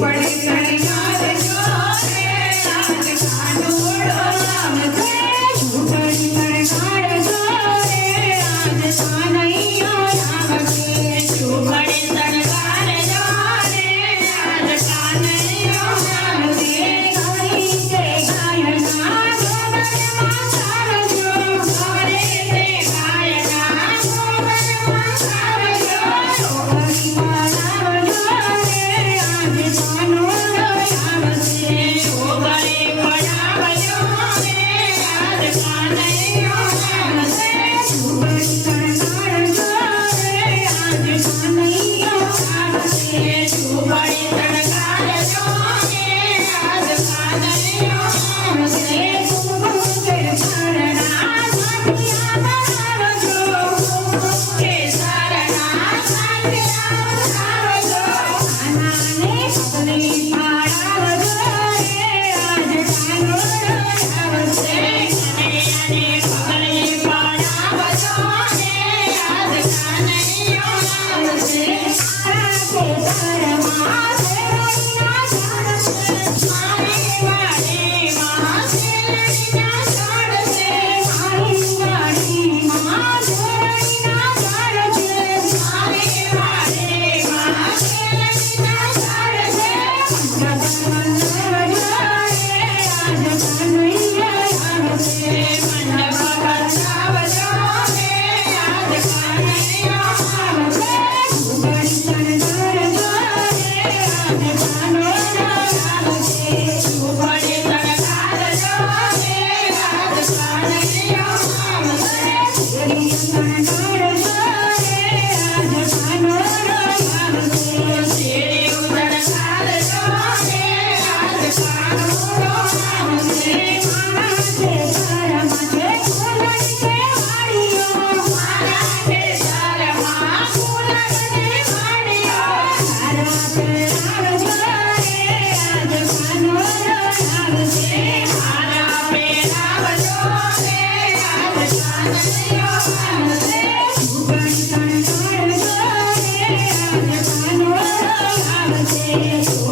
Yes.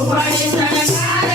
Nobody